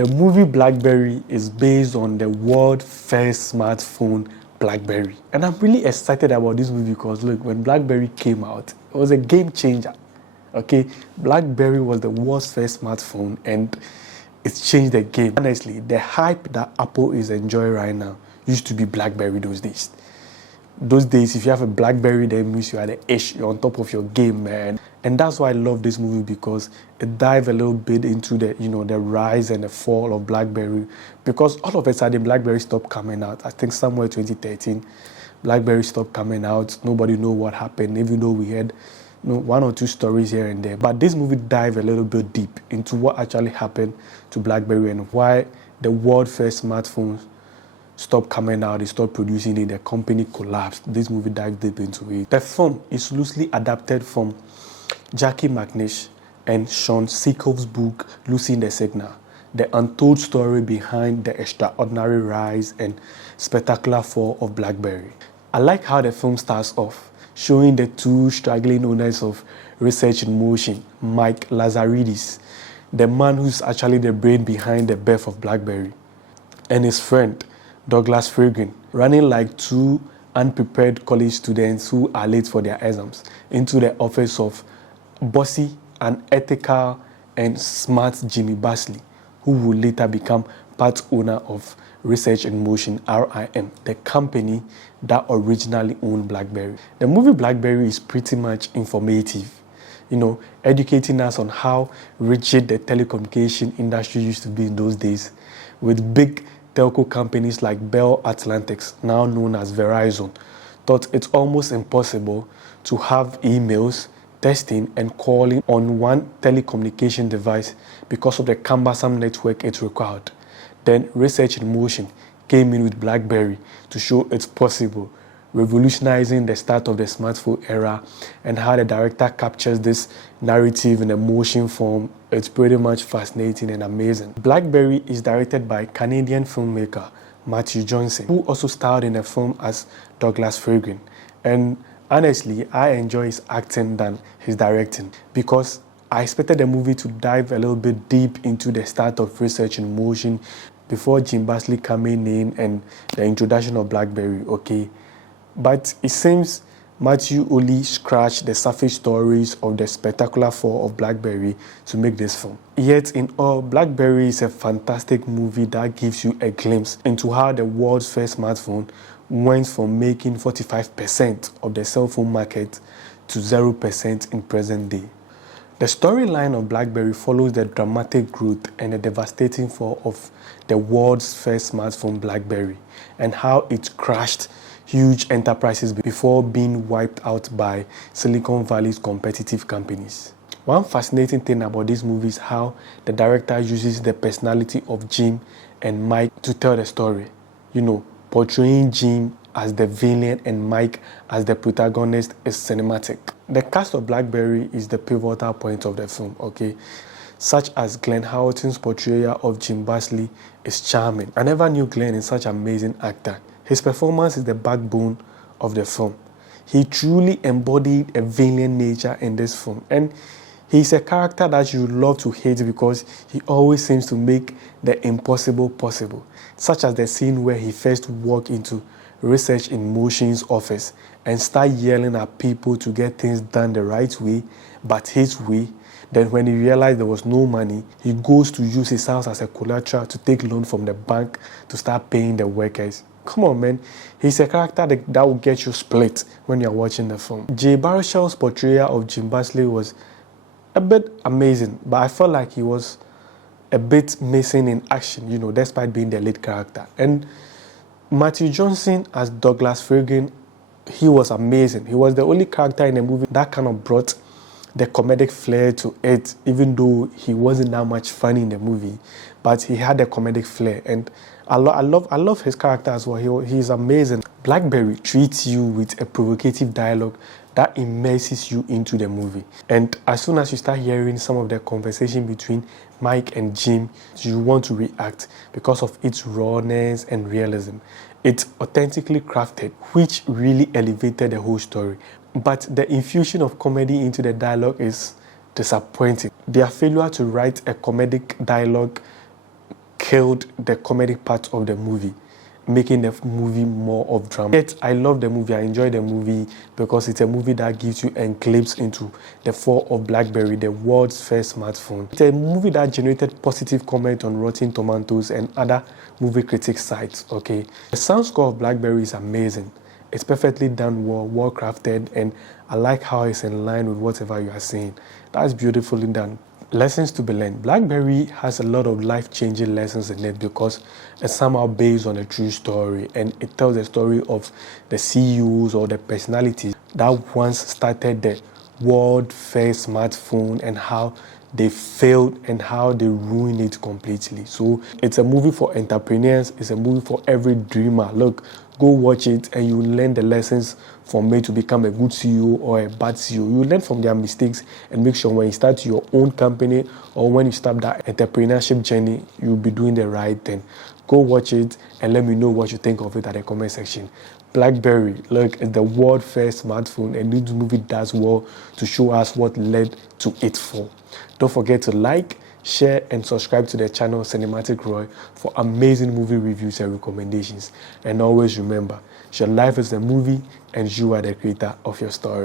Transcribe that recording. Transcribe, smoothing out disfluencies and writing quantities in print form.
The movie BlackBerry is based on the world's first smartphone, BlackBerry. And I'm really excited about this movie because look, when BlackBerry came out, it was a game changer. Okay, BlackBerry was the world's first smartphone and it's changed the game. Honestly, the hype that Apple is enjoying right now used to be BlackBerry those days. Those days, if you have a BlackBerry, that means you are the ish, you're on top of your game, man. And that's why I love this movie, because it dives a little bit into the, the rise and the fall of BlackBerry. Because all of a sudden, BlackBerry stopped coming out. I think somewhere 2013, BlackBerry stopped coming out. Nobody knew what happened, even though we had one or two stories here and there. But this movie dives a little bit deep into what actually happened to BlackBerry and why the world's first smartphones stopped coming out, they stopped producing it, the company collapsed. This movie dived deep into it. The film is loosely adapted from Jackie McNish and Sean Seacove's book, Losing the Signal, the untold story behind the extraordinary rise and spectacular fall of BlackBerry. I like how the film starts off, showing the two struggling owners of Research in Motion, Mike Lazaridis, the man who's actually the brain behind the birth of BlackBerry, and his friend, Douglas Friggin, running like two unprepared college students who are late for their exams into the office of bossy, unethical, and smart Jimmy Basley, who would later become part owner of Research in Motion, RIM, the company that originally owned BlackBerry. The movie BlackBerry is pretty much informative, educating us on how rigid the telecommunication industry used to be in those days, with big telco companies like Bell Atlantic, now known as Verizon, thought it's almost impossible to have emails, texting, and calling on one telecommunication device because of the cumbersome network it required. Then Research in Motion came in with BlackBerry to show it's possible, revolutionizing the start of the smartphone era, and how the director captures this narrative in a motion form. It's pretty much fascinating and amazing. BlackBerry is directed by Canadian filmmaker Matthew Johnson, who also starred in the film as Douglas Friggin. And honestly, I enjoy his acting than his directing, because I expected the movie to dive a little bit deep into the start of Research in Motion before Jim Basley coming in and the introduction of BlackBerry, okay? But it seems Matthew only scratched the surface stories of the spectacular fall of BlackBerry to make this film. Yet in all, BlackBerry is a fantastic movie that gives you a glimpse into how the world's first smartphone went from making 45% of the cell phone market to 0% in present day. The storyline of BlackBerry follows the dramatic growth and the devastating fall of the world's first smartphone, BlackBerry, and how it crashed huge enterprises before being wiped out by Silicon Valley's competitive companies. One fascinating thing about this movie is how the director uses the personality of Jim and Mike to tell the story. Portraying Jim as the villain and Mike as the protagonist is cinematic. The cast of BlackBerry is the pivotal point of the film, okay? Such as Glenn Howerton's portrayal of Jim Basley is charming. I never knew Glenn is such an amazing actor. His performance is the backbone of the film. He truly embodied a villain nature in this film. And he's a character that you love to hate because he always seems to make the impossible possible. Such as the scene where he first walked into Research in Motion's office and start yelling at people to get things done the right way, but his way. Then when he realized there was no money, he goes to use his house as a collateral to take loan from the bank to start paying the workers. Come on, man. He's a character that will get you split when you're watching the film. Jay Baruchel's portrayal of Jim Basley was a bit amazing, but I felt like he was a bit missing in action, despite being the lead character. And Matthew Johnson as Douglas Friggin, he was amazing. He was the only character in the movie that kind of brought the comedic flair to it, even though he wasn't that much funny in the movie, but he had a comedic flair, and I love his character as well. He's amazing. BlackBerry treats you with a provocative dialogue that immerses you into the movie, and as soon as you start hearing some of the conversation between Mike and Jim, you want to react because of its rawness and realism. It's authentically crafted, which really elevated the whole story. But the infusion of comedy into the dialogue is disappointing. Their failure to write a comedic dialogue killed the comedic part of the movie, making the movie more of drama. Yet I love the movie, I enjoy the movie because it's a movie that gives you a glimpse into the fall of BlackBerry, the world's first smartphone. It's a movie that generated positive comment on Rotten Tomatoes and other movie critics sites. Okay, the sound score of BlackBerry is amazing. It's perfectly done, well crafted, and I like how it's in line with whatever you are saying. That's beautifully done. Lessons to be learned. BlackBerry has a lot of life-changing lessons in it because it's somehow based on a true story, and it tells the story of the CEOs or the personalities that once started the world first smartphone and how they failed and how they ruined it completely. So it's a movie for entrepreneurs, it's a movie for every dreamer. Look, go watch it and you learn the lessons from it to become a good CEO or a bad CEO. You learn from their mistakes and make sure when you start your own company or when you start that entrepreneurship journey, you'll be doing the right thing. Go watch it and let me know what you think of it at the comment section. BlackBerry, look, it's the world first smartphone, and this movie does well to show us what led to its fall. Don't forget to like, share, and subscribe to the channel Cinematic Roy for amazing movie reviews and recommendations. And always remember, your life is a movie and you are the creator of your story.